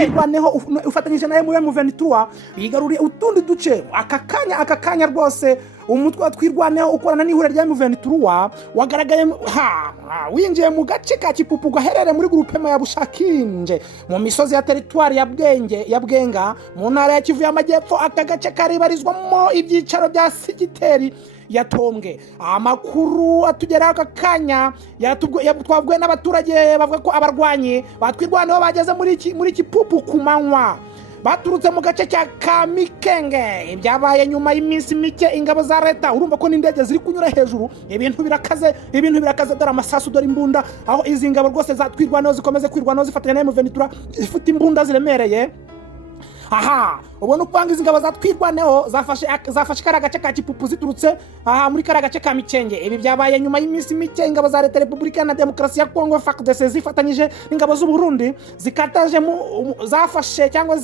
Twirwaneho ufatanyije na M23 bigaruriye utundi duce akakanya rwose. Umutwe wa Twirwaneho ukorana n'ihuriro rya M23 wagaragaye winjiye mu gace ka Kipupu gaherere muri groupement ya Bushakinje mu misozi ya territoire ya Bwenga mu ntara ya Kivu y'Amajyepfo. Aka gace karibarizwamo ibyicaro bya Sigiteri yatombwe. Amakuru atugeraho akakanya twabwiwe n'abaturage bavuga ko abarwanyi batwirwaneho bageze muri Kipupu kumanywa baturutse mu gace cya Kamikenge. Ibyabaye nyuma y'iminsi mike ingabo za leta, urumva ko n'indege ziri kunyura hejuru. Ibintu birakaze dore amasasu, dore imbunda, aho izi ngabo rwose za Twirwaneho zikomeze kwirwanaho zifatanya na M23 ifite imbunda ziremereye. Ubona upanga izi ngabo za Twirwaneho zafashe kara gace ka Kipupu ziturutse muri kara gace ka Mikenge. Ibi byabaye nyuma y'iminsi mike ingabo za leta Repubulika na Demokarasi ya Kongo FARDC zifatanyije n'ingabo z'u Burundi zikataje zafashe cyangwa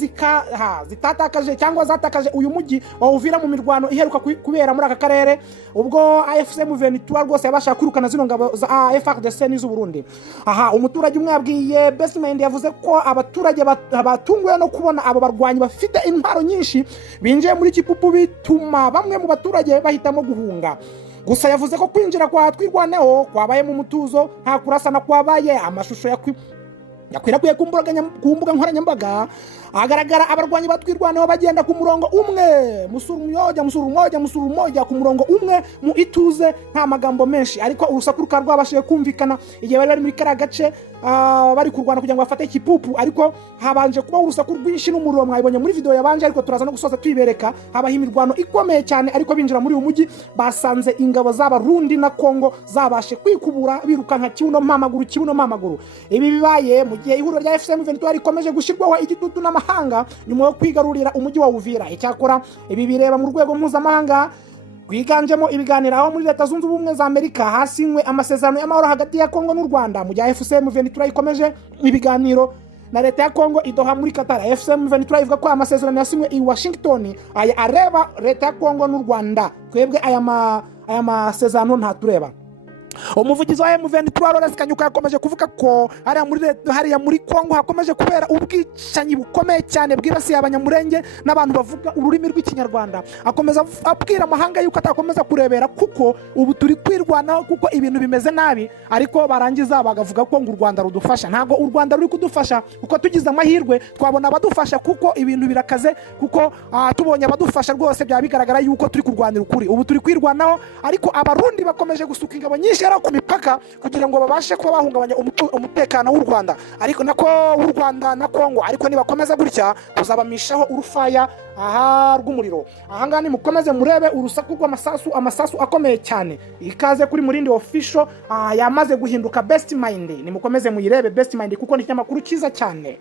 zitatakaje cyangwa zatakaje uyu mujyi wa Uvira mu mirwano iheruka kubera muri aka karere, ubwo AFC M23 rwose yabasha kwirukana zino ngabo za FARDC n'iz'u Burundi. Umuturage umwe yabwiye Best Mind yavuze ko abaturage batunguye no kubona abo barwanyi bafite intwaro nyinshi binjiye muri Kipupu, bituma bamwe mu baturage bahitamo guhunga. Gusa yavuze ko kwinjira kwa Twirwaneho kwabaye mu mutuzo, nta kurasana kwabaye. Amashusho yakwirakwiye ku mbuga nkoranyambaga agaragara abarwanyi batwirwaneho bagenda ku murongo umwe, musuru moja ku murongo umwe mu ituze, nta magambo menshi, ariko urusaku rwabashije kumvikana igihe bari muri kara gace bari kurwana kugira ngo bafate Kipupu. Ariko habanje kuba urusaku rwinshi n'umuriro mwabonye muri video yabanje, ariko turaza no gusoza twibereka. Habaho imirwano ikomeye cyane, ariko binjira muri uyu mujyi basanze ingabo z'Abarundi na Kongo zabashe kwikubura birukanka kibuno mamaguru. Ibi bibaye mu gihe ihuriro rya AFC M23 rikomeje gushyirwaho igitutu n'amahanga nyuma yo kwigarurira umujyi wa Uvira. Icyakora ibi bireba mu rwego mpuzamahanga rwiganjemo ibiganiro aho muri Leta Zunze Ubumwe za Amerika hasinywe amasezerano y'amahoro hagati ya Kongo n'u Rwanda. Mu gihe AFC M23 ikomeje ibiganiro na leta ya Kongo idoha muri Qatar. AFC M23 ivuga ko amasezerano yasinywe i Washington aya areba leta ya Kongo n'u Rwanda, twebwe aya masezerano ntatureba. Umuvugizi wa M23 Lawrence Kanyuka yakomeje kuvuga ko hariya muri Kongo hakomeje kubera ubwicanyi bukomeye cyane bwibasiye abanyamurenge n'abantu bavuga ururimi rw'ikinyarwanda. Akomeza abwira amahanga yuko atakomeza kurebera kuko ubu turi kwirwanaho kuko ibintu bimeze nabi, ariko barangiza bagavuga ko ngo u Rwanda rudufasha. Ntago u Rwanda ruri kudufasha kuko tugize amahirwe twabona abadufasha, kuko ibintu birakaze, kuko tubonye abadufasha rwose bya bigaragara yuko turi kurwanira ukuri. Ubu turi kwirwanaho, ariko Abarundi bakomeje gusuka ingabo nyinshi ku mipaka kugira ngo babashe kuba bahungabanya umutekano w'u Rwanda, ariko nako w'u Rwanda na Kongo. Ariko nibakomeza gutya tuzabamishaho urufaya rw'umuriro. Ahangana nimukomeze murebe urusaku rw'amasasu akomeye cyane. Ikaze kuri Murindi Official yamaze guhinduka Best Mind. Nimukomeze muyirebe Best Mind kuko ni ikinyamakuru cyiza cyane.